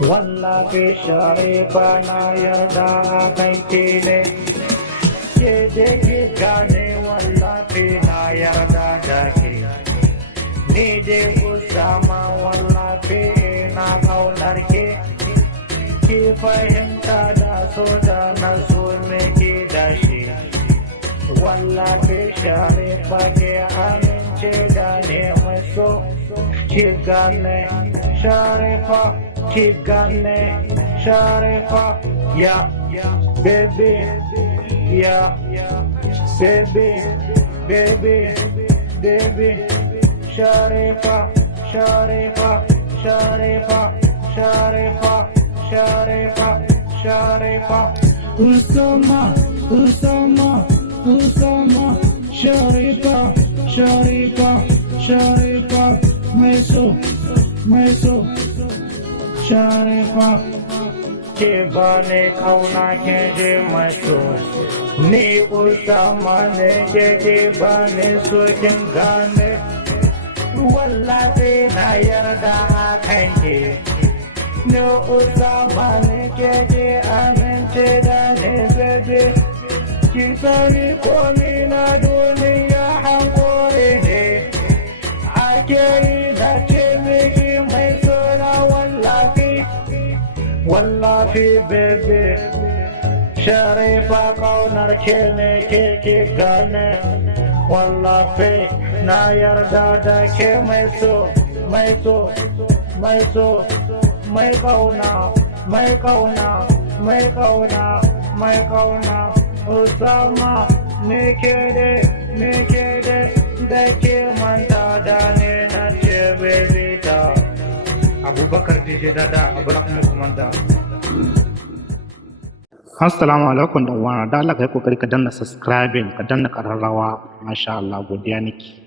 wallafi sharifa na yarda a kanki ne, ke da ke gane wallafi na yarda da ke, ni dai Usama wallafi na ƙaunar ke, ki fahimta da so da na so miki da shi, wallafi sharifa ke amince da ne mai so, ki gane sharifa, ki gane sharifa, ya baby, ya baby, baby, baby, sharifa, sharifa, sharifa, sharifa, sharifa, sharifa, Usama, Usama, Usama, sharifa, sharifa, sharifa, mai so, sharifa, ke bane kauna ke je mai so, ni Usama ne ke bane so kin gane, wallahi na yarda a kanki, ni Usama ne ke amince da ne bebe, ki sani komi na duniya hankore ne, ake yi da ce miki mai suna wallafi bebe, sharifa ƙaunar ke ne ke gane, wallafi na yarda da ke mai so, mai so, mai so, mai ƙauna, mai ƙauna, mai ƙauna, mai ƙauna, Usama ni ke da ke manta da ne na ce baby ta Abubakar DJ Dada Abulak Mukumanta. Assalamu alaikum da wana da Allah kai kokari ka danna subscribing ka danna kararrawa, masha Allah godiya niki.